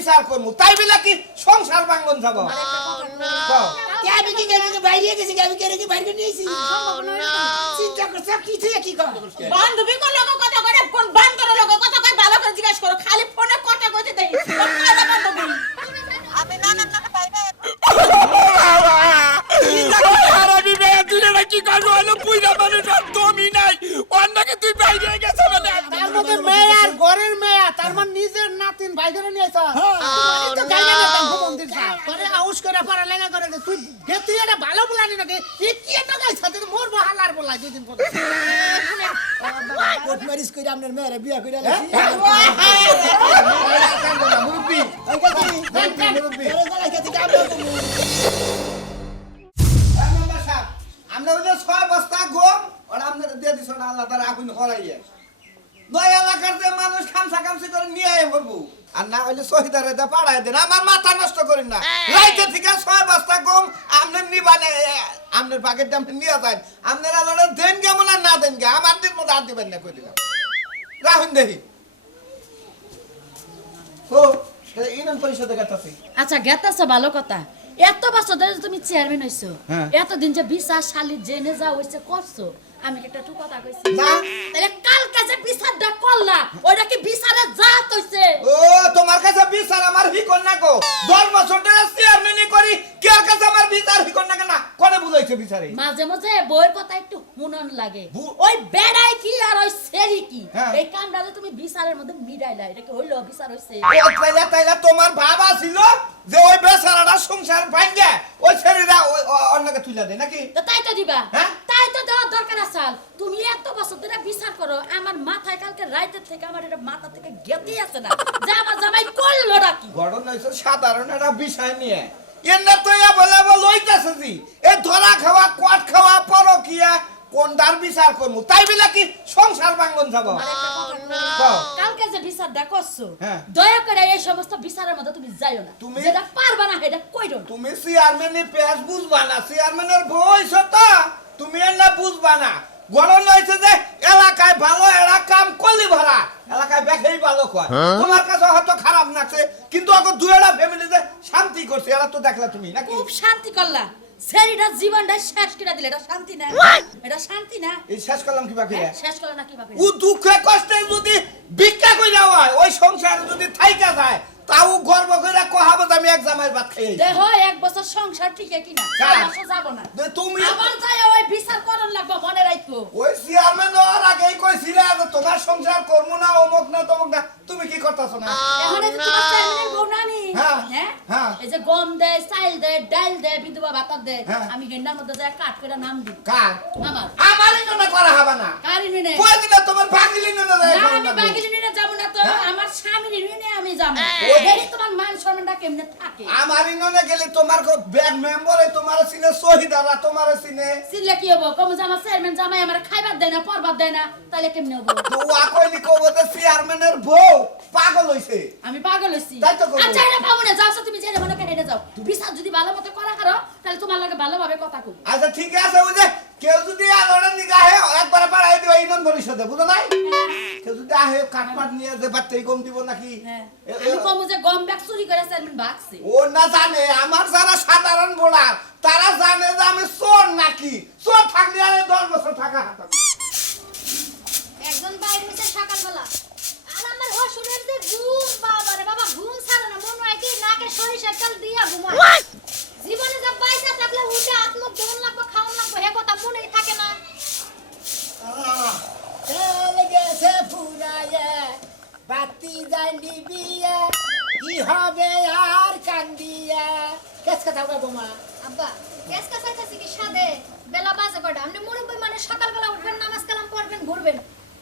বিচার করব তাই বলে কি সংসার ভাঙন যাব আমি কি বাইরে গেছি আমি কি বাইরে নিয়েছি চিন্তা করছ কি কর বান্ধবী কোন লোক কথা কয় কোন বান্দর লোক কথা কয় ভালো করে জিজ্ঞাসা করো খালি ফোনে কথা কইতে দেই আমি না পাইবে হারামি মেয়ে তুই না কি করবো হলো পুইরা মানুষ আর তুমি নাই অন্যকে তুই বাইরে গেছে মানে তার মধ্যে মেয়ে আর ঘরের মেয়ে তার মানে নিজের নাতিন ভাইদের নিয়ে আইছ তো গাইলে না তাম মন্দির যা করে আউস করে পড়ালেখা করে তুই তুই এটা ভালো বলানি নাকি কি এটা গাইছ তুই মোর বহালার বলাই দুই দিন পর কোট মারিস কইরা আপনার মেয়েরে বিয়া কইরা লাইছি মুরব্বি মুরব্বি আমরা ওই যে 6 বস্তা গম আর আপনারা দিয়ে দিছ না আল্লাহ তাআলা আগুন হরাইয়ে নয় এলাকার যে মানুষ খামসা করে নিয়ে আয় করবো আর না হইলে শহীদারে দে পাড়ায় দেন আমার মাথা নষ্ট করেন না রাইতে থেকে 6 বস্তা গম আপনার নিবানে আপনার পাকেটে আপনি নিয়ে যান আপনারা আল্লাহরে দেন কেমন আর না দেন কে আমার দিন মতো আর দিবেন না কই দিলাম রাহুন দেহি ও ইউনিয়ন পরিষদে গেতাছি আচ্ছা গেতাছো ভালো কথা এত বছর ধরে তুমি চেয়ারম্যান হইছো এতদিন যে বিচার শালি জেনে যা হইছে করছো আমি একটা টু কথা কইছি না তাহলে কালকে যে বিচারটা করলা ওটা কি বিচারে জাত হইছে ও তোমার কাছে বিচার আমার হিকন না কো 10 বছর ধরে চেয়ারম্যানই করি কার কাছে আমার বিচার হিকন না কেন কোনে বুঝাইছে বিচারে মাঝে মাঝে বইয়ের কথা একটু হুনন লাগে ওই বেড়াই কি আর ওই সেরি কি এই কামটা যে তুমি বিচারের মধ্যে মিডাইলা এটা কি হইলো বিচার হইছে ও তাইলা তোমার বাবা ছিল যে ওই বেচারাটা সংসার ভাঙ্গে ওই ছেলেরা অন্যকে তুইলা দেয় নাকি তো তাই তো দিবা হ্যাঁ? তাই তো দেওয়ার দরকার আছে তুমি এত বছর ধরে বিচার করো আমার মাথায় কালকে রাইতের থেকে আমার এটা মাথা থেকে গেতেই আছে না যে আমার জামাই করলো নাকি ঘটনা হইছে সাধারণ একটা বিষয় নিয়ে এন্না তো অ্যাভেলেবল হইতাছে জি এ ধরা খাওয়া কোয়াট খাওয়া পরকিয়া কোনটার বিচার করব তাই বলে কি সংসার ভাঙন যাব কালকে যে বিচারটা করছো হ্যাঁ। দয়া করে এই সমস্ত বিচারের মধ্যে তুমি যাইও না তুমি- যেটা পারবা না সেটা কইরো না তুমি চেয়ারম্যানের পেজ বুঝবা না চেয়ারম্যানের বয়স তো তুমি এন্না বুঝবা না গরম হইছে যে এলাকায় ভালো এরা কাম কলি ভরা এলাকায় বেখেই ভালো কয় তোমার কাছে হয়তো খারাপ লাগছে কিন্তু আগে দুইটা ফ্যামিলিতে শান্তি করছে এরা তো দেখলা তুমি নাকি খুব শান্তি করলা সেরিটা জীবনটা শেষ করে দিলে এটা শান্তি না এটা শান্তি না এই শেষ করলাম কি বাকি শেষ করলা না কি বাকি ও দুঃখে কষ্টে যদি ভিক্ষা কইরা হয় ওই সংসার যদি থাইকা যায় তাও গর্ব কইরা কহাবো যে আমি এক জামাইয়ের ভাত খাই দেখো এক বছর সংসার ঠিক কিনা মাসও যাব না তুমি আবার যাই ওই বিচার করন লাগবে মনে রাখো ওই চেয়ারম্যান হওয়ার আগেই কইছিলে যে তোমার সংসার করবো না অমুক না তমুক না তুমি কি করতেছো না এখন এই যে তোমার চেয়ারম্যানের বউ নানি হ্যাঁ, হ্যাঁ হ্যাঁ। এই যে গম দেয় চাইল দেয় ডাল দেয় বিধবা ভাতা দেয় হ্যাঁ। আমি গেন্ডার মধ্যে যায় কাট করে নাম দিই কার আমার আমারই না করা হবে না কারি নিনে কয়দিন তোমার ভাগিলি না না আমি বাগিলি নিনে যাব না তো আমার স্বামী নিনে আমি যাব দেখি তোমার মান সম্মানটা কেমনে থাকে আমারই ননে গেলে তোমার ব্যাগ মেম্বারে তোমার সিনে শহীদারা তোমার সিনে সিলে কি হবো কম যে আমার চেয়ারম্যান জামাই আমার খাইবার দেয় না পরবার দেয় না তাহলে কেমনে হবো তো ওয়া কইলি কব যে চেয়ারম্যানের বউ পাগল হইছে আমি পাগল হইছি তাই তো করবো। আচ্ছা এটা পাবো না যাও তুমি যেতে মনে করে যাও বিচার যদি ভালো মতো করা করো তাহলে তোমার লাগে ভালোভাবে কথা কই আচ্ছা ঠিক আছে ওই যে কেউ যদি আলোড়ন নিগাহে একবার পাড়াই দিবা ইউনিয়ন পরিষদে বুঝো নাই কেউ যদি আহে কাটমাট নিয়ে যে বাচ্চাই কম দিব নাকি হ্যাঁ আমি কম যে গম ব্যাগ চুরি করে চেয়ারম্যান ভাগছে ও না জানে আমার যারা সাধারণ ভোটার তারা জানে যে আমি চোর নাকি চোর থাকলে আমি 10 বছর থাকা হাতাম একজন বাইরে হইছে সকালবেলা আর আমার হসুরের যে ঘুম বাবারে বাবা ঘুম ছাড়ে না মনে হয় কি নাকে সরিষার তেল দিয়া ঘুমায় জীবনে যা পয়সা থাকলে উঠে আত্মক ধন লাগবে খাওয়ান লাগবে হে কথা মনেই থাকে না চলে গেছে ফুরাইয়া বাতি যায় নিবিয়া কি হবে আর কান্দিয়া কেস কথা বৌমা আব্বা গ্যাস কাছাকাছি কি সাদে বেলা বাজে কয়টা আপনি মুরব্বী মানে সকালবেলা উঠবেন নামাজ কালাম পড়বেন ঘুরবেন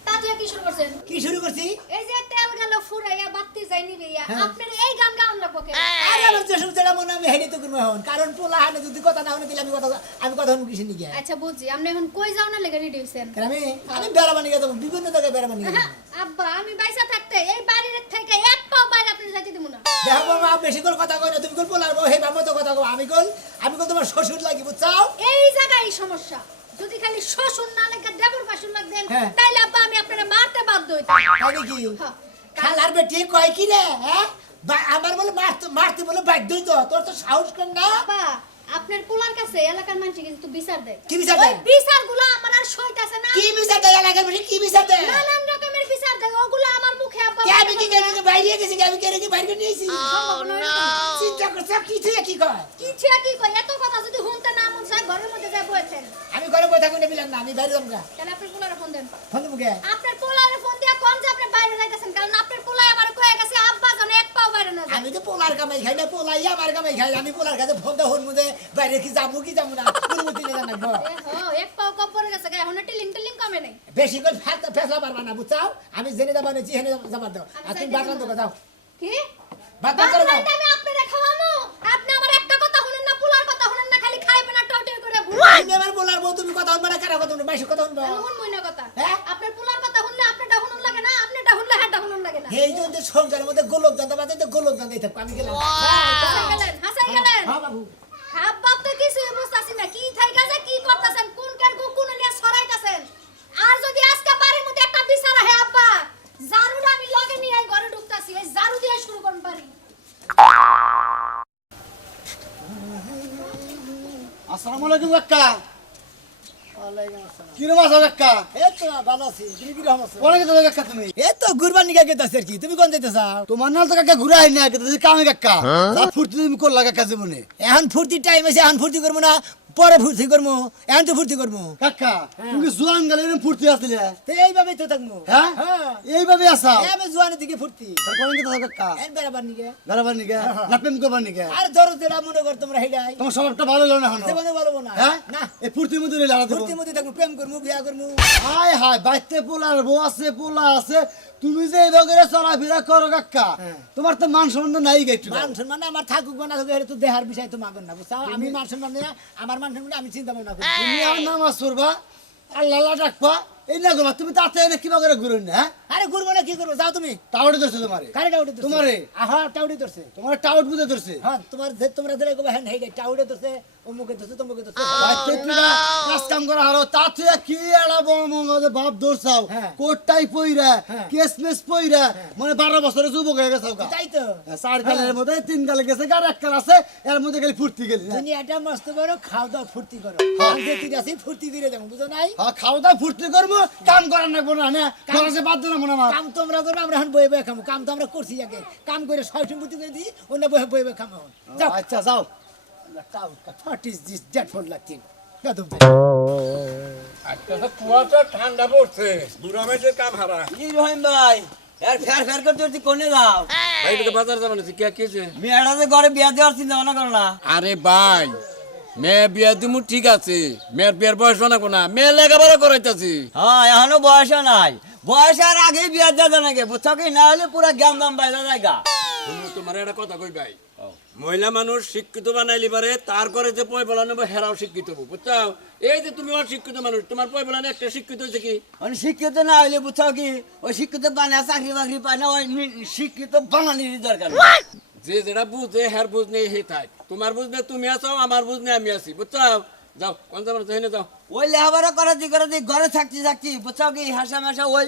তা তুই কি শুরু করছেন কি শুরু করছি এই যে তেল গেল ফুরাইয়া বাতি যাই নিবিয়া আপনার এই গান গাউন লাগবে কে আরে আমার যেসব যেটা মনে আমি হেডি তো করবো এখন কারণ পোলা হানে যদি কথা না শুনে দিলে আমি কথা শুনে কিছু নিয়ে আচ্ছা বুঝছি আপনি এখন কই যাও না লেগে রেডি হইছেন আমি বেড়াবানি গেলাম বিভিন্ন জায়গায় বেড়াবানি গেলাম আব্বা আমি বাইসা থাকতে এই বাড়ির থেকে এক পাও বাইরে আপনি যাইতে দিব না দেখো বাবা বেশি করে কথা কই না তুমি কল পোলার বউ হে বাবা তো কথা কও আমি কল তোমার শ্বশুর লাগি বুঝছাও এই জায়গায় সমস্যা যদি খালি শ্বশুর না লাগে দেবর বাসুর লাগদেন হ্যাঁ। তাইলে আব্বা আমি আপনারে মারতে বাধ্য হইতাম তাই নাকি হ্যাঁ। খালার বেটি কয় কি রে হ্যাঁ আমার বলে মারতে বলে বাধ্যই তো তোর তো সাহস কর না বাবা আপনার পোলার কাছে এলাকার মানুষ কিন্তু বিচার দেয় কি বিচার ওই দেয়? বিচারগুলো আমার আর সইতাছে না কি বিচার দেয় এলাকার মানুষ কি বিচার দেয় নানান রকমের বিচার দেয় ওগুলো আমার মুখে আব্বা কে আমি কি কেন বাইরে গেছি আমি কেন কি বাইরে নিয়েছি চিন্তা করছ কি তুই কি কয় কিছু কি কই এত কথা যদি শুনতে না মন চায় ঘরের মধ্যে যায় বসেছেন আমি ঘরে বসে থাকুন না আমি বাইরে যাবো না তাহলে আপনার পোলারে ফোন দেন ফোন মুখে আপনার পোলারে ফোন দিয়া কোন যে আপনি বাইরে যাইতেছেন কারণ আপনার পোলায় আমার কয়ে গেছে আব্বা জানে এক পাও বাইরে না যায় আমি তো পোলার কামাই খাই না পোলাই আমার কামাই খাই আমি পোলার কাছে ফোন দেওয়া হন মুদে বাইরে কি যাবো না অনুমতি নিয়ে জানাবো এ হো এক পাও কপ পড়ে গেছে গায়ে এখন টিলিং কমে নাই বেশি করে ফেসলা পারবা না বুঝছাও আমি জেনে যাবো না জেনে যাবার দাও আর তুমি বাদ বান্ধব যাও কি বাদ বাদ করে দাও আমি আপনারে খাওয়ামু আপনি আমার একটা কথা শুনেন না পোলার কথা শুনেন না খালি খাইবেন না টটে করে তুমি আমার বলার বউ তুমি কথা শুনবা না কারা কথা শুনবা মাইশ কথা শুনবা শুন মইনা কথা হ্যাঁ? আপনার পোলার কথা শুনলে আপনারটা শুনুন লাগে না আপনারটা শুনলে হাটা শুনুন লাগে না এই যে সংসারের মধ্যে গোলক দাদা বাদে তো গোলক দাদাই থাকবো আমি গেলাম হাসাই গেলেন হ্যাঁ বাবু খাপ বাপ তো কিছু বুঝতাছি না কি থাইকা যে কি করতেছেন কোন কার কোন নিয়ে সরাইতাছেন আর যদি আজকে বাড়ির মধ্যে একটা বিচার আহে আব্বা জারুটা আমি লগে নিয়ে এই ঘরে ঢুকতাছি এই জারু দিয়ে শুরু করুন পারি আসসালামু আলাইকুম কাকা ওয়ালাইকুম আসসালাম কিরম আছো কাকা এই তো ভালো আছি তুমি কি রকম আছো কোনে গেছো কাকা তুমি এই তো গুরবান নিকে গেতাছ কি তুমি কোন যাইতেছ তোমার নাল তো কাকা ঘুরে আই না কিন্তু কামে কাকা যা ফুর্তি তুমি করলা কাকা জীবনে এখন ফুর্তি টাইম আছে এখন ফুর্তি করবো না পরে ফুর্তি করবো এখন তো ফুর্তি করবো কাকা তুমি জোয়ান গেলে এরকম ফুর্তি আসলে তো এইভাবেই তো থাকবো হ্যাঁ এইভাবে আসাও আমি জোয়ানের দিকে ফুর্তি তার কোনে গেছো কাকা এর বেড়াবার নিকে বেড়াবার নিকে না প্রেম করবার নিকে আর ধরো যেটা মনে কর তোমরা হেডাই তোমার স্বভাবটা ভালো হলো না এখনো জীবনে বলবো না হ্যাঁ না এই ফুর্তির মধ্যে লড়া দেবো ফুর্তির মধ্যে থাকবো প্রেম করবো বিয়া করবো হাই হাই বাইতে পোলার বউ আছে পোলা আছে তুমি যে এই রোগের চলাফেরা করো কাকা তোমার তো মান সম্মান নাই গাইছো মান সম্মান আমার থাকুক বা না থাকুক এটা তো দেহার বিষয় তো মাগন না বুঝছো আমি মান সম্মান নিয়ে আমার মান সম্মান আমি চিন্তা ভাবনা করি তুমি আর নামাজ পড়বা আল্লাহ আল্লাহ ডাকবা এই না গোলা তুমি তাতে এনে কিবা করে ঘুরো না হ্যাঁ আরে ঘুরবো না কি করবো যাও তুমি টাউটে ধরছে তোমারে কারে টাউডে ধরছে তোমারে? আহা টাউডে ধরছে তোমার টাউট বুঝে ধরছে হ্যাঁ তোমরা ধরে কবে হ্যাঁ হেডে টাউডে ধরছে অমুকে ধরছে তমুকে ধরছে বাইতে তুইরা কাজ কাম করা হারো তাতে কি এড়া বড় মঙ্গলে বাপ ধরছাও হ্যাঁ। কোটটাই পইরা হ্যাঁ। কেসমেস পইরা মানে 12 বছরের যুবক হয়ে গেছাও গা তাই তো চার গালের মধ্যে তিন গালে গেছে গার এক গাল আছে এর মধ্যে খালি ফুর্তি গেলি না? দুনিয়াটা মস্ত বড় খাও দাও ফুর্তি করো আমি তুই আছি ফুর্তি করে যাবো বুঝো নাই হ্যাঁ খাওয়া দাওয়া ফুর্তি করবো কাম করার না না না ঘরে যে বাদ না মনে আমার কাম তোমরা করবো আমরা এখন বয়ে বয়ে খামো কাম তো আমরা করছি আগে কাম করে ছয় সম্পত্তি করে দিই অন্য বয়ে বয়ে বয়ে খামো যাও আচ্ছা যাও What is this dead for Latin? আজকে তো কুয়াশা ঠান্ডা পড়ছে বুড়া মেয়েছে কাম হারা কি রহিম ভাই এর ফের ফের করতে করতে কোনে যাও ভাই তোকে বাজার যাবেন কে কেছে মেয়েটা যে ঘরে বিয়া দেওয়ার চিন্তা ভাবনা করো না আরে ভাই মেয়ে বিয়া দিমু ঠিক আছে মেয়ের বিয়ার বয়স বানাবো না মেয়ে লেখাপড়া করাইতেছি হ্যাঁ এখনো বয়স নাই বয়স আর আগে বিয়া দেওয়া নাকি বুঝছো কি না হলে পুরা গ্যাম দাম বাইরে জায়গা তোমার একটা কথা কই ভাই মহিলা মানুষ শিক্ষিত বানাইলি পারে তার করে যে পয় বলা নেবো হেরাও শিক্ষিত হবো বুঝছো এই যে তুমি অশিক্ষিত মানুষ তোমার পয় বলা একটা শিক্ষিত হয়েছে কি মানে শিক্ষিত না হইলে বুঝছো কি ওই শিক্ষিত বানায় চাকরি বাকরি পায় না ওই শিক্ষিত বাঙালির দরকার যে যেটা বুঝে হের বুঝ নেই হে থাক তোমার বুঝ নেই তুমি আছো আমার বুঝ নেই আমি আছি বুঝছো যাও কোন যাবো হেনে যাও ওই লেখাপড়া করাতে ঘরে থাকতে বুঝছো কি হাসা মাসা ওই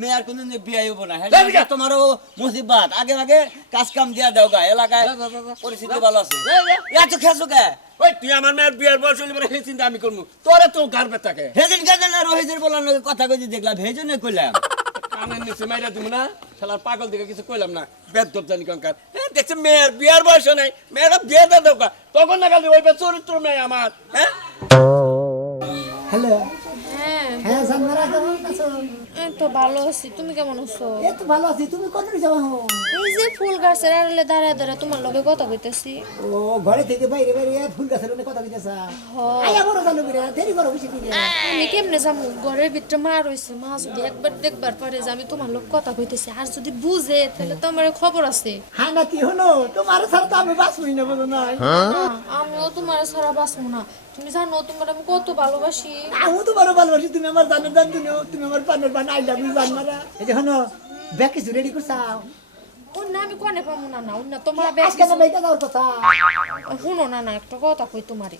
মেয়ের কোনদিন বিয়ে হবো না হ্যাঁ তোমারও মুসিবত আগে আগে কাজ কাম দিয়া দাও গা এলাকায় পরিস্থিতি ভালো আছে এত খেসো কে ওই তুই আমার মেয়ের বিয়ের বয়স হইলে পরে সেই চিন্তা আমি করবো তোরে তো গার্বে থাকে সেদিন কেদিন রোহিতের বলার লোক কথা কইতে দেখলাম ভেজনে কইলাম কানের নিচে মাইরা দিব না শালার পাগল দিকে কিছু কইলাম না বেদ্যপ জানি কঙ্কার দেখছে মেয়ের বিয়ার বয়স নাই মেয়েরা বিয়ে দেওয়া দরকার তখন না গেলে ওই চরিত্র মেয়ে আমার হ্যাঁ হ্যালো হ্যাঁ হ্যাঁ সামনারা কেমন আছো এই তো ভালো আছি তুমি কেমন আছো এই তো ভালো আছি তুমি কত যাও এই যে ফুল গাছের আড়ালে দাঁড়ায় দাঁড়ায় তোমার লগে কথা কইতেছি ও ঘরে থেকে বাইরে বাইরে ফুল গাছের অনেক কথা কইতেছা আয়া বড় জানো বিরা দেরি করো বেশি দিলে আমি কেমনে যাবো ঘরের ভিতরে মা রয়েছে মা যদি একবার দেখবার পারে যে আমি তোমার লোক কথা কইতেছি আর যদি বুঝে তাহলে তো আমার খবর আছে হ্যাঁ না কি হলো তোমার ছাড়া তো আমি বাঁচবই না বলো নাই আমিও তোমার সারা বাঁচবো না তুমি জানো তোমার আমি কত ভালোবাসি আমি তো বড় ভালোবাসি তুমি আমার জানের জান তুমি আমার পানের পান আই লাভ ইউ জান মারা এই যে হনো ব্যাগ কিছু রেডি করছাও অন্য আমি কোনে পাবো না না অন্য তোমার ব্যাগ আজকে না বাইকা যাওয়ার কথা শুনো না না একটা কথা কই তোমারে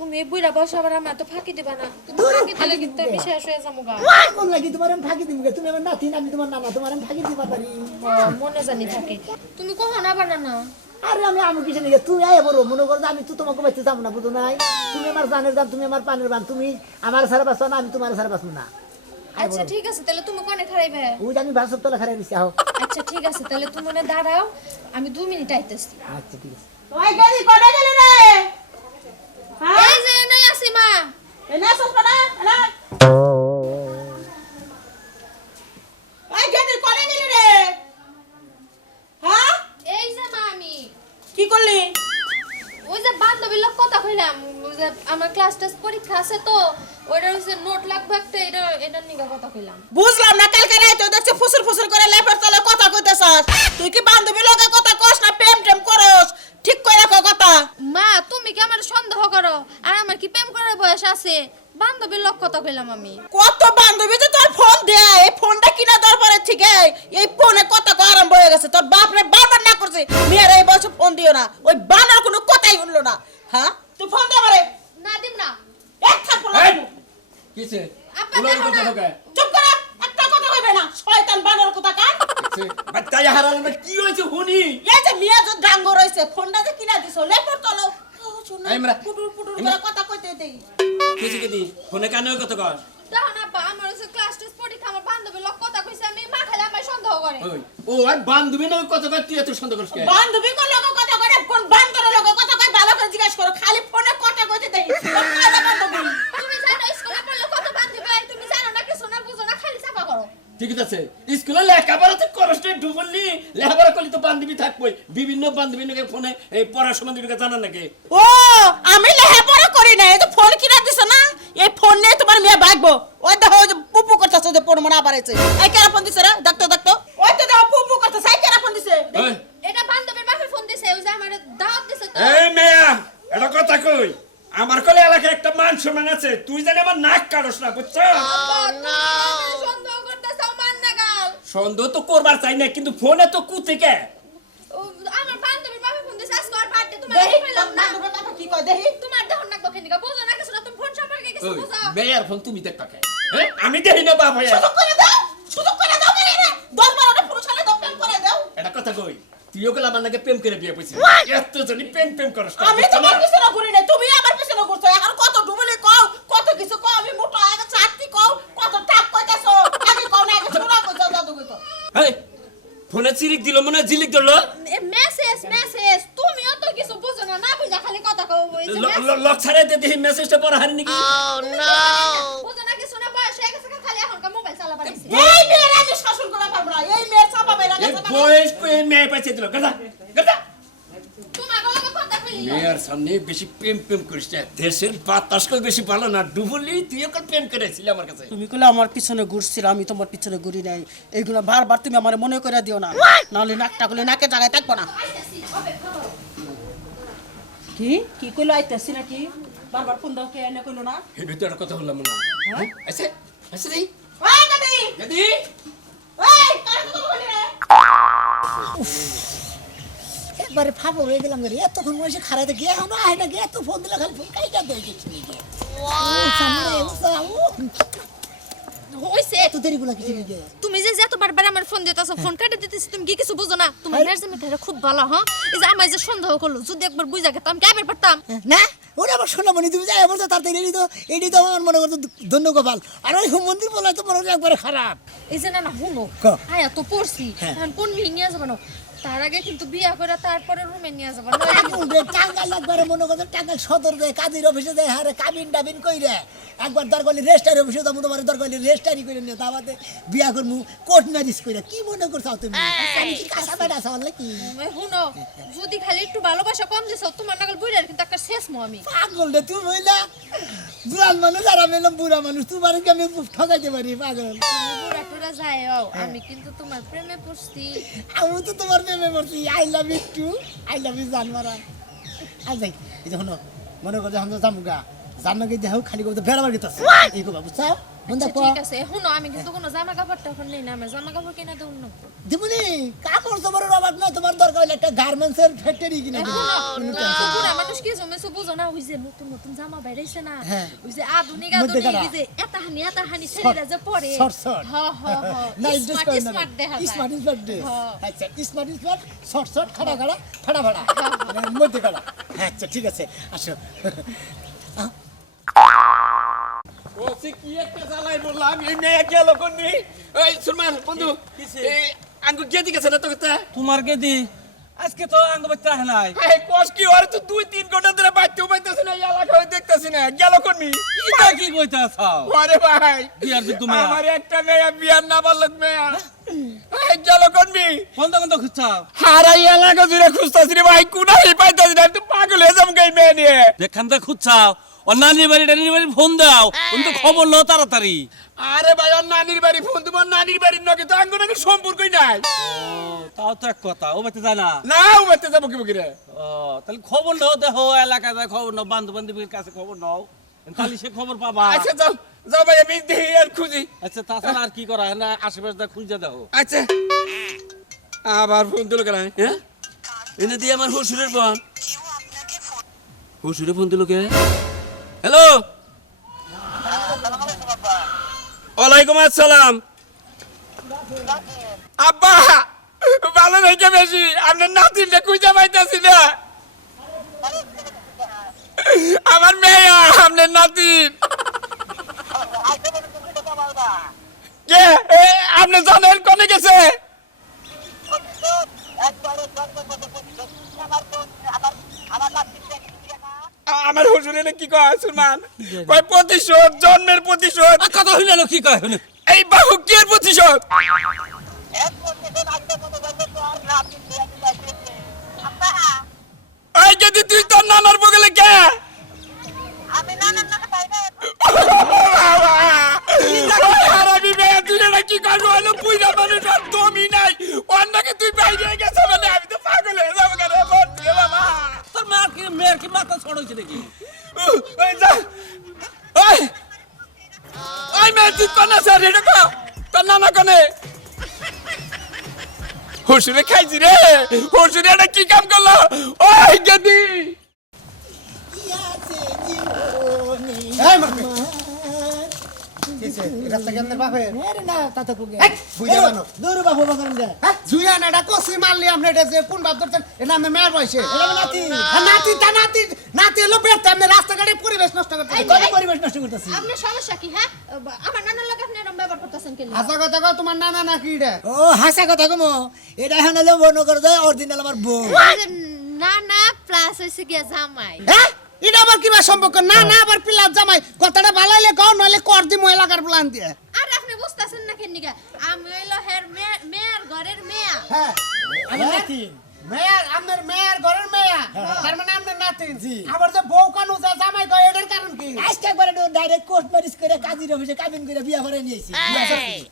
তুমি এই বুইড়া বয়স আবার আমার তো ফাঁকি দিবা না দূর, ফাঁকি দিলে ফাঁকি কিন্তু দিবে। আমি শেষ হয়ে যাবো গা কোন লাগি তোমার আমি ফাঁকি দিব তুমি আমার নাতিন আমি তোমার নানা তোমার আমি ফাঁকি দিবা পারি মনে জানি ফাঁকি তুমি কখন আবার না আরে আমি কিছু নেই তুমি আয় বড় মনে করো আমি তো তোমাকে বাঁচতে যাবো না বুঝো নাই তুমি আমার জানের জান তুমি আমার পানের বান তুমি আমার সারা বাঁচো না আমি তোমার সারা বাঁচবো না আচ্ছা ঠিক আছে তাহলে তুমি কোনে খারাইবে ওই যে আমি বাসর তলা খারাই দিচ্ছি আহ আচ্ছা ঠিক আছে তাহলে তুমি মনে দাঁড়াও আমি 2 মিনিট আইতেছি আচ্ছা ঠিক আছে ওই গেলি কোনে গেলি রে হ্যাঁ এই যে নাই আসি মা এনে সস না না ওই গেলি কোনে গেলি রে হ্যাঁ এই যে মা আমি কি করলি ওই যে বান্ধবীর লোক কথা কইলাম ওই যে আমার ক্লাস টেস্ট পরীক্ষা আছে তো ওইটা হইছে নোট লাগবে একটা এটা নিগা কথা কইলাম বুঝলাম না কালকে রাইতে দেখছি ফুসুর ফুসুর করে লেপের তলে কথা কইতেছস তুই কি বান্ধবী লগে কথা কস না প্রেম টেম করস ঠিক কই রাখো কথা মা তুমি কি আমার সন্দেহ করো আর আমার কি প্রেম করার বয়স আছে বান্ধবীর লোক কথা কইলাম আমি কত বান্ধবী যে তোর ফোন দেয় এই ফোনটা কিনা দরবারে ঠিক এই ফোনে কথা কো আরম্ভ হয়ে গেছে তোর বাপ রে বারবার না করছে মেয়ের এই বছর ফোন দিও না ওই বানার কোনো কথাই শুনলো না হ্যাঁ তুই ফোন দে আমারে না দিম না এক থাপ্পড় এই! লাগবো। কিছে আপা উলার দেখো কথা না। ঢোকায় চুপ করে একটা কথা কইবে না শয়তান বানর কথা কান বাচ্চাই হারালে না কি হয়েছে হুনি এই যে মিয়া যে ডাঙ্গ রইছে ফোনটা যে কিনা দিছো লেপর তলো এই মেরা, পুটুর পুটুর এই করে মেরা। কথা কইতে দেই কিছু কি দি ফোনে কানে কত কর দেখো না আপা আমার হচ্ছে ক্লাস টেস্ট পরীক্ষা আমার বান্ধবীর লোক কথা কইছে আমি মা খালে আমার সন্দেহ করে ওই ও আর বান্ধবী না কত কর তুই এত সন্দেহ করিস কে বান্ধবী কোন লোক কথা কয় কোন বান্দরের লোক কথা কয় ভালো করে জিজ্ঞাসা করো খালি ফোনে কথা কইতে দেই তোর কায়দা বান্ধবী তুমি জানো স্কুলে পড়লে কত বান্ধবী হয় তুমি জানো না কিছু না বুঝো না খালি চাপা করো ঠিক আছে স্কুলে লেখাপড়া তো করস না ডুবলি লেখাপড়া করলে তো বান্ধবী থাকবই বিভিন্ন বান্ধবী নাকি ফোনে এই পড়াশোনা দিকে জানান নাকি ও আমি লেখাপড়া করি না এই তো ফোন কিনা দিছ না এই ফোন নিয়ে তোমার মেয়ে ভাগবো ওই দেখো ওই যে পুপু করতেছে যে ফোন মনে আবার আছে এই কেরা ফোন দিছে রে দেখতো দেখতো ওই তো দেখো পুপু করতেছে এই কেরা ফোন দিছে ওই এটা বান্ধবীর বাপে ফোন দিছে ওই যে আমার দাওয়াত দিছে তো এই মেয়া এটা কথা কই আমার কোলে এলাকায় একটা মান সম্মান আছে তুই জানি আমার নাক কাটস না বুঝছো সন্দেহ করতেছ মান না গাল সন্দেহ তো করবার চাই না কিন্তু ফোনে তো কুতে কে আমার বান্ধবীর বাপে ফোন দিছে আজকে আর বার্থডে তোমার দেহি কইলাম না বান্ধবীর কথা কি কয় দেহি তোমার দেখুন না বকেনি গা বুঝো না কিছু না তুমি ফোন সম্পর্কে কিছু ওই বুঝো মেয়ার ফোন তুমি দেখ কাকে হ্যাঁ আমি দেখি না বাপ হইয়া সুযোগ করে দাও মেরে রে 10-12টা পুরুষ হলে দাও প্রেম করে দাও এটা কথা কই তুইও গেলে আমার নাকি প্রেম করে বিয়ে পয়সা এত জানি প্রেম করস না, আমি বুঝছো তোমার না? পিছনে ঘুরি না তুমি আমার পিছনে ঘুরছো আর কত ডুবলি কও কত কিছু কও আমি মোটা হয়ে গেছে আত্তি কও কত টাক কইতাছো আগে কও না আগে শোনা কইছো দাদু কইতো এই ফোনে চিরিক দিল মনে হয় জিলিক ধরলো মেসেজ তুমিও তো কিছু বুঝো না না বুঝা খালি কথা কও ওই যে লক ছাড়াই দে দেখি মেসেজটা পড়া হারি নাকি বুঝো না কিছু না বয়স হয়ে গেছে খালি এখনকার মোবাইল চালা পারিছে এই মেয়ের আমি শাসন করা পারবো না এই মেয়ের চাপা মেয়ের আগে এই চাপা বয়স কই মেয়ে পাইছে দিল গাদা গাদা তোমার গলাকে কথা কইলি মেয়ের সামনে বেশি প্রেম করিস না দেশের বাতাস কই বেশি ভালো না ডুবলি তুই এখন প্রেম করেছিলি আমার কাছে তুমি কইলে আমার পিছনে ঘুরছিল আমি তোমার পিছনে ঘুরি নাই এইগুলো বারবার তুমি আমার মনে করে দিও না নাহলে নাকটা কইলে নাকে জায়গায় থাকবো না কি কি কইলো আইতাছি নাকি বারবার ফোন দাও কে এনে কইলো না এই ভিতরে কথা বললাম না হ্যাঁ আছে আছে রে ওই দাদি দাদি ওই কার কথা বলি রে একবারে ফাঁপড় হয়ে গেলাম রে এতক্ষণ বসে খারাইতে গিয়ে এখনো আয় না গিয়ে এত ফোন দিলে খালি ফোন কাইটা দেয় কিছু নেই হইছে এত দেরি গুলা কিছু নেই তুমি যে যতবার বার আমার ফোন দিতেছো ফোন কাটে দিতেছি তুমি কি কিছু বুঝো না তোমার মেজারমেন্টটা খুব ভালো হ্যাঁ এই যে আমার যে সন্দেহ করলো যদি একবার বুঝা গেতাম কি আবার পারতাম না ওরা আবার শোনা মনে তুমি যাই বলছো তার এটাই তো আমার মনে করতো ধন্য গোপাল আর ওই মন্দির বলা তো মনে হচ্ছে একবারে খারাপ এই যে না হুনো ক। আয়া তো পড়ছি এখন কোন বিয়ে নিয়ে যাবো না তার আগে কিন্তু বিয়া করে তারপরে রুমে নিয়ে যাবো না টাঙ্গাল একবারে মনে করতো টাঙ্গাল সদর দেয় কাজের অফিসে দেয় হারে কাবিন টাবিন কইরে একবার দরকার রেজিস্টারি অফিসে যাবো তোমার দরকার রেজিস্টারি করে নিও তারপরে বিয়া করবো কোর্ট ম্যারেজ করে কি মনে করছো তুমি আমি কি কাঁচা বেড়া সামলে কি হুনো যদি খালি একটু ভালোবাসা কম দিছো তোমার নাগাল বুড়ার কিন্তু একটা শেষ মো আমি পাগল রে তুমি হইলা বুড়ান মানুষ আর আমি এলাম বুড়া মানুষ তোমার কি আমি ঠকাইতে পারি পাগল বুড়া টুরা যায় আমি কিন্তু তোমার প্রেমে পড়ছি আমি তো তোমার প্রেমে পড়ছি I love you too I love you জানমারা আই যাই এই যে শোনো মনে করো যখন জামুগা জানমাকে দেহ খালি করতে বেড়াবার গেতে এই গো বাবু চাও বন্ধা আচ্ছা, ঠিক আছে শুনো আমি কিন্তু কোনো জামা কাপড় তখন নেই না আমার জামা কাপড় কিনা দেব না দিমুনি কাপড় চোপড়ের অভাব নাই, তোমার দরকার হলে একটা গার্মেন্টসের ফ্যাক্টরি কিনে দিবো। বুড়া মানুষ কি জমেছে বুঝো না ওই যে নতুন নতুন জামা বেরাইছে না হ্যাঁ। ওই যে আধুনিক মধ্যে আধুনিক কাটা। ওই যে এতা হানি ছেলেরা যে পরে শর্ট শর্ট হ হ হ না ইন্টারেস্ট স্মার্ট করে না স্মার্ট দেখা যায় স্মার্ট স্মার্ট ড্রেস। হ্যাঁ। আচ্ছা স্মার্ট স্মার্ট শর্ট শর্ট খাড়া খাড়া ফাড়া ফাড়া মধ্যে কাটা। আচ্ছা ঠিক আছে আসো। ওসি কি একটা জ্বালাই বললাম এই মেয়ে গেল কোনি এই সুলমান বন্ধু এই আঙ্গু গেদি গেছে না তো কথা তোমার কে দি আজকে তো আঙ্গ বাচ্চা হয় নাই এই কোস কি ওর তো 2-3 ঘন্টা ধরে বাইতে বাইতেছ না এলাকা হই দেখতাছ না গেল কোনি এটা কি কইতাছাও আরে ভাই বিয়ার যে তুমি আমার একটা মেয়ে বিয়ার না বলক মেয়ে এই গেল কোনি কোন কোন খুঁজছাও হারাই এলাকা জুড়ে খুঁজতাছি রে ভাই কোনাই পাইতাছি না তুই পাগল হয়ে যাম গাই মেয়ে নিয়ে দেখান দা খুঁজছাও ও নানির বাড়ি ফোন দাও কিন্তু খবর লও তাড়াতাড়ি আরে ভাই ওর নানির বাড়ি ফোন তোমার নানির বাড়ির নকে তো আঙ্গু নাকি সম্পর্কই নাই তাও তো এক কথা ও বাচ্চা জানা না ও বাড়তে যাবো কি বকিরে ও তাহলে খবর নাও দেখো এলাকায় যায় খবর নাও বান্ধব বান্ধবীর কাছে খবর নাও তাহলে সে খবর পাবা আচ্ছা যাও যাও ভাই আমি দেখি আর খুঁজি আচ্ছা তাছাড়া আর কি করা হয় না আশেপাশে খুঁজে দেখো আচ্ছা আবার ফোন দিল কেন হ্যাঁ এনে দিয়ে আমার শ্বশুরের বোন শ্বশুরের ফোন দিল কে হ্যালো ওয়ালাইকুম আসসালাম আব্বা ভালো নাকি বেশি আপনার নাতিনটা খুঁজে পাইতেছি না আমার মেয়ে আপনার নাতিন কে আপনি জানেন কোনে গেছে আমার হুজুরে কি কয় সুলমান কয় প্রতিশোধ জন্মের প্রতিশোধ কথা হইলো কি কয় এই বাহু কি এর প্রতিশোধ ওই যদি তুই তোর নানার বগলে কে হারাবি মেয়ে তুই এটা কি করবো হলো পুইরা মানুষ আর দমই নাই অন্যকে তুই বাইরে গেছে মানে আমি তো পাগল হয়ে যাবো কেন বাবা তোর মেয়ের কি মাথা ছড়াইছে নাকি ওই যা ওই ওই মেয়ে তুই কোন আছে রে কো তোর নানা কোনে হুসুরে খাইছি রে হুসুরে এটা কি কাম করলো ওই গদি এই মরবি কিছে রাস্তা কেন বাপের আরে না তাতে কুগে এই বুইয়া বানো দূর বাবু বাগান যা হ্যাঁ জুয়া নাটা কসি মারলি আপনি এটা যে কোন বাপ ধরছেন এটা আমি মেয়ের বয়সে এটা নাতি হ্যাঁ নাতি তা নাতি নাতি হলো বেটা আমি রাস্তাঘাটে পরিবেশ নষ্ট করতে এই, কত পরিবেশ নষ্ট করতেছি আপনার সমস্যা কি হ্যাঁ আমার নানার লাগে আপনি এরকম ব্যবহার করতেছেন কেন হাসা কথা কও তোমার নানা নাকি এটা ও হাসা কথা কমো এটা এখন হলো বর্ণ করে দেয় অরিজিনাল আমার বউ না না প্লাস হইছে গিয়া জামাই হ্যাঁ এটা আবার কিবা সম্পর্ক না না আবার পিলার জামাই কথাটা বালাইলে কও নইলে কর দি এলাকার প্ল্যান দিয়ে আর আপনি বুঝতাছেন না কেন নিগা আমি হইলো হের মেয়ের ঘরের মেয়া হ্যাঁ আমি নাতি মেয়ার আমার মেয়ার ঘরের মেয়া তার মানে আপনার নাতিন জি। আবার যে বউ কানু যা জামাই কয় এটার কারণ কি আজকে একবারে ডাইরেক্ট কোর্ট ম্যারেজ করে কাজীর অফিসে কাবিন করে বিয়া করে নিয়েছি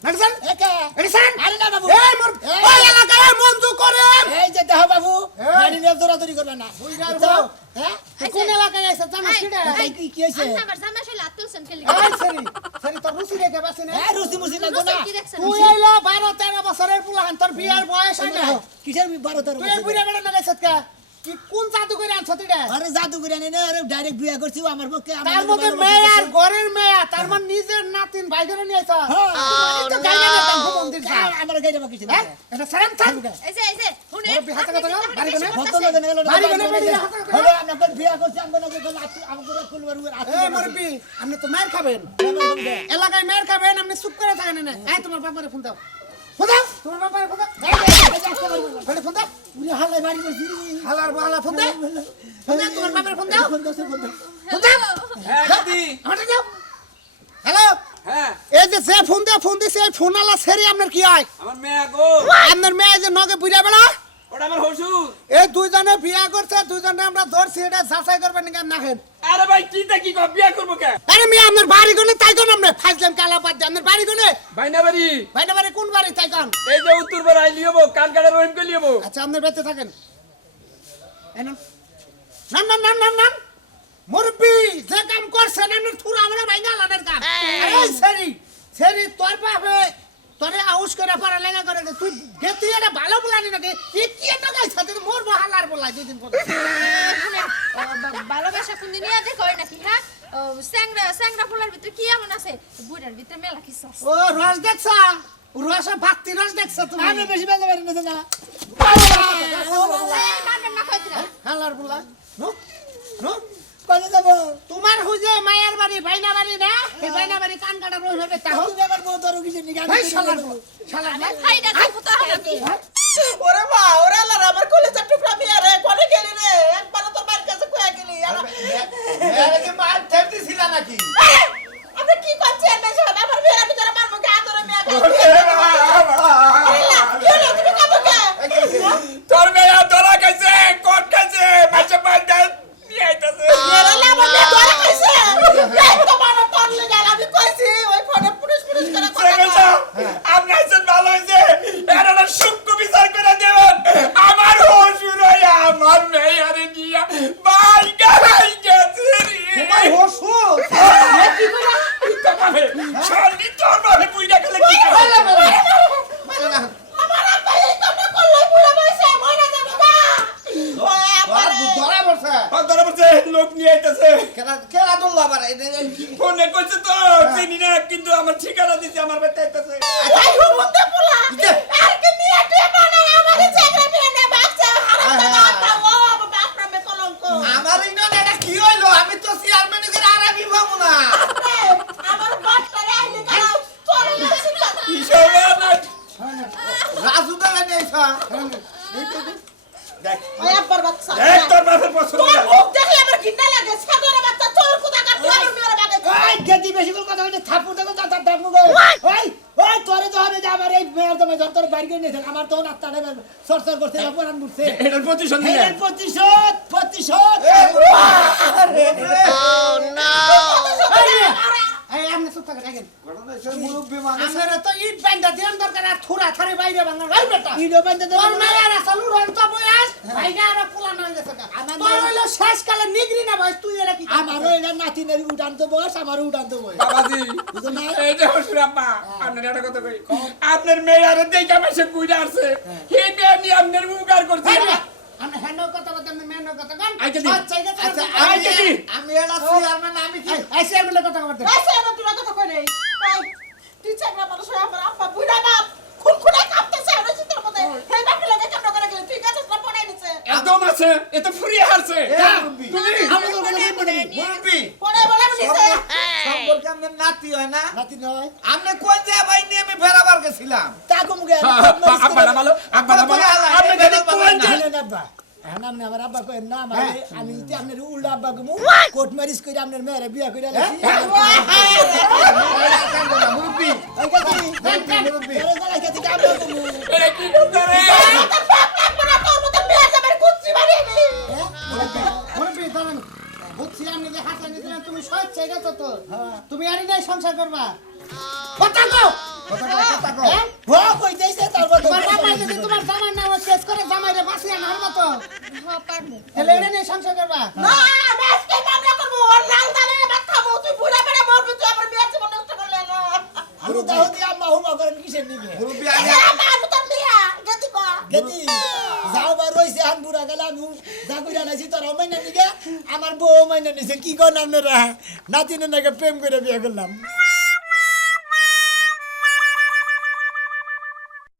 নাটসান একা এডিসন আরে না বাবু এই মোর ওই এলাকায় মঞ্জু করেন এই যে দেহ বাবু এই। গাড়ি নিয়ে দৌড়াদৌড়ি করবে না বুঝার বুঝছো? বউ। হ্যাঁ কোন এলাকায় আছে জানো এই, কিডা এই, কি হয়েছে আপনি আমার জামাই শুলে আতুলছেন কেন এই সরি সরি তোর রুচি রেখে বাসি না হ্যাঁ রুচি মুচি লাগবো না কি দেখছেন তুই হইলো 12-13 বছরের পুলাহান তোর বিয়ার বয়স হয় না কিসের 12-13 তুই এই বুড়া বেড়া লাগাইছ কা কি কোন জাদু করে আনছ তুইডা আরে জাদু করে আনে না আরে ডাইরেক্ট বিয়া করছি ও আমার পক্ষে তার মধ্যে মেয়ার ঘরের মেয়া তার মানে নিজের নাতিন ভাইদের নিয়েছ তো গাইনা না তাম মন্দির যা আমার গাইতে বাকি ছিল হ্যাঁ এটা সারাম থাক এই যে শুনে মোর বিহাতে কথা কও বাড়ি কোনে কত লোক গেল বাড়ি কোনে বেরিয়ে হাতে কথা হলো আপনাদের বিয়া করছি আমরা নাকি গেল আমাদের ফুলবার এই মুরব্বি আপনি তো মার খাবেন এলাকায় মার খাবেন আপনি চুপ করে থাকেন না এই তোমার বাবারে ফোন দাও ফোন দাও তোমার বাবারে ফোন দাও বলে ফোন দাও উনি হালাই বাড়ি করছি হালার বালা ফোন দাও ফোন দাও তোমার বাবারে ফোন দাও ফোন দাও ফোন দাও ফোন দাও হ্যাঁ দিদি আমারে দাও হ্যালো হ্যাঁ এই যে ফোন দিছে এই ফোন আলা সেরি আপনার কি হয় আমার মেয়ে গো আপনার মেয়ে যে নগে বুইরা বেড়া ওটা আমার হুজুর এই দুইজনে বিয়া করছে দুইজনে আমরা ধরছি এটা যাচাই করবেন নাকি না খেন আরে ভাই চিন্তা কি কর বিয়া করবো কে আরে মেয়ে আপনার বাড়ি কোনে তাই কোন আপনি ফাইজলাম কালা বাদ দিয়ে আপনার বাড়ি কোনে বাইনা বাড়ি ভাইনা বাড়ি কোন বাড়ি তাই কোন এই যে উত্তর বড় আই লিওবো কান কাটা রহিম কে লিওবো আচ্ছা আপনি বেঁচে থাকেন নাম নাম নাম নাম নাম মুরব্বি যে কাম করছেন আপনি থুরা আমরা ভাইনা লানের কাম আরে সরি সেরি তোর বাপে তোরে আউস করে পারা লেগা করে দে তুই গেতি এটা ভালো বলানি নাকি এ কি একটা গাইছা তুই মোর বহালার বলাই দুই দিন পরে ভালোবাসা কোনদিন ইয়াদে কয় নাকি হ্যাঁ স্যাংরা ফুলার ভিতরে কি এমন আছে বুড়ার ভিতরে মেলা কিছু আছে ও রস দেখছা রসে ভক্তি রস দেখছা তুমি আমি বেশি বেলা পারি না না মানবেন না কয় দিলা হালার বলা নো নো কোনে যাব তোমার হুজে মায়ের বাড়ি বাইনা বাড়ি না এই বাইনা বাড়ি কান কাটা রই হবে তাহো তুমি আমার বউ তোর কিছু নিগান এই শালার শালার আমি ফাইদা দেব তো নাকি ওরে মা ওরে আল্লাহ রে, আমার কলেজের টুকরা মিয়া রে কোনে গেলি রে একবার তোর বাড়ির কাছে কইয়া গেলি মেয়েরা কি মার ঠেলতে ছিল নাকি আপনি কি করছেন বেশ আমার মেয়ের ভিতরে মারবো কে আদরে মেয়ে কে তুমি কত কে তোর মেয়া ধরা খাইছে কোট খাইছে মাছে বাইদা নিয়ে আইতাছে মেরে না আমার মেয়ে ধরে কইছে এই তো মানো তোর লাগা আমি কইছি ওই ফোনে পুলিশ করে কথা আপনি আইছেন ভালো হইছে এরা সূক্ষ্ম বিচার করে দেবেন আমার হসুর হইয়া আমার মেয়ারে নিয়া বাইগা গেছে তোমার হসু শালি তোর বাপে পুইরা গেলে কি আমার আব্বা এই কামটা করলে পুরো পয়সা মরে যাবে না ওই আব্বা ধরা পড়ছে ধরা পড়ছে লোক নিয়ে আইতাছে কেলা দোল্লা আবার ফোনে কইছে তো চিনি না কিন্তু আমার ঠিকানা দিছে আমার বাড়িতে আইতাছে ভাই হুমুন্দে পোলা আর কি নিয়ে তুই বানা আমারই ঝগড়া নিয়ে না বাচ্চা হারাম দাদা ও আমার বাপ নামে কলঙ্ক আমার ইনো এটা কি হইলো আমি তো চেয়ারম্যানের করে আরামি পাবো না আমার বাপটারে আইলি গাও তোরে লাগছে না রাজু দালে নেইছা দেখ ওই আব্বার বাচ্চা দেখ তোর বাপের পছন্দ তোর মুখ দেখলে আমার ঘৃণা লাগে সাদরে বাচ্চা চোর কুদা কাটতে আমার মেয়ের বাগে ওই গেদি বেশি করে কথা হইছে থাপু দেখো তা থাপু গো ওই ওই তোরে তো হবে যে আমার এই মেয়ের তো ধর তোর বাইরে গিয়ে নিয়েছে আমার তো নাত্তাড়ে সরসর করছে অপরাধ মুছছে এটার প্রতিশোধ নিলে এর প্রতিশোধ প্রতিশোধ এই আপনি চুপ থাকেন দেখেন মুরব্বী মানুষ আপনারা তো ইট বান্ধা দেন দরকার আর থুরা থারে বাইরে ভাঙা ভাই বেটা ইডো বান্ধে তোর মায়ের আসল উড়ন তো বয়স ভাইগা আর পোলা নয় গেছে তোর হইলো শেষ কালে নিগরি না ভাই তুই এরা কি আমারও এটা নাতিনের উড়ান তো বয়স আমারও উড়ান তো বয়স বাবাজি বুঝো না এই যে হসুর আব্বা আপনার একটা কথা কই আপনার মেয়ে আর দেখা মেশে কুইরা আছে এই মেয়ে নিয়ে আপনার মুগার করছে আমরা হ্যান্ড কথা বলতে আমি মেন কথা গান আচ্ছা দি। আচ্ছা আচ্ছা আচ্ছা, কি? আমি এটা চেয়ারম্যান আমি কি আইসি আর মিলে কথা বলতে এসে আমার তুই কথা কই নাই তুই ঝগড়া মানুষ হয়ে আমার আব্বা বুড়া বাপ খুন খুনে কাঁপতেছে আর চিত্র মধ্যে সেই বাপকে লাগে কেন করে গেল তুই কাছে না পড়াই দিছে একদম আছে এ তো ফুরিয়ে হারছে তুমি আমি তো কোনো মনে মুরব্বী পড়ে বলে দিছে সম্পর্কে আপনার নাতি হয় না নাতি নয় আপনি কোন জায়গায় ভাই নিয়ে আমি বেড়াবার গেছিলাম তাকো মুগে আব্বা না ভালো আপনি যদি কোন আব্বা এখন আপনি আমার আব্বা কই না আমি যদি আপনার উল্টা আব্বা কমু কোর্ট ম্যারেজ করে আপনার মেয়েরে বিয়া করে লাগি মুরব্বী ওই কাছে মুরব্বী এর গলা কাছে আব্বা কমু এটা কি করে তোর বাপ লাগবে না তোর মতো মেয়ে যাবে কুচি মারিনি মুরব্বি দাঁড়ান বুঝছি আমি যে হাতে নিছিলাম তুমি সহজ চাই গেছো তো তুমি আরই নাই সংসার করবা কথা কও কথা কও ও কই যাইছে তারপর তোমার বাবা যদি তোমার জামাই নাম চেস করে জামাইরে বাঁচিয়ে না হলো তো হ্যাঁ পারবো তাহলে এটা নিয়ে সংসার করবা না আমি আজকে মামলা করব ওর লাল দালে ভাত খাবো তুই বুড়া বেড়া মরবি তুই আমার মেয়ের জীবন নষ্ট করলে না আমি তাও দি আম্মা হুমা করেন কিসের নিবে মুরব্বী আমার তো দিয়া গতি কর গেতি যাও বা রইছে হান বুড়া গেল আমি যা কইরা নাইছি তোর মাইনা নিগে আমার বউ মাইনা নিছে কি কোন আপনারা নাতিনের নাকি প্রেম করে বিয়ে করলাম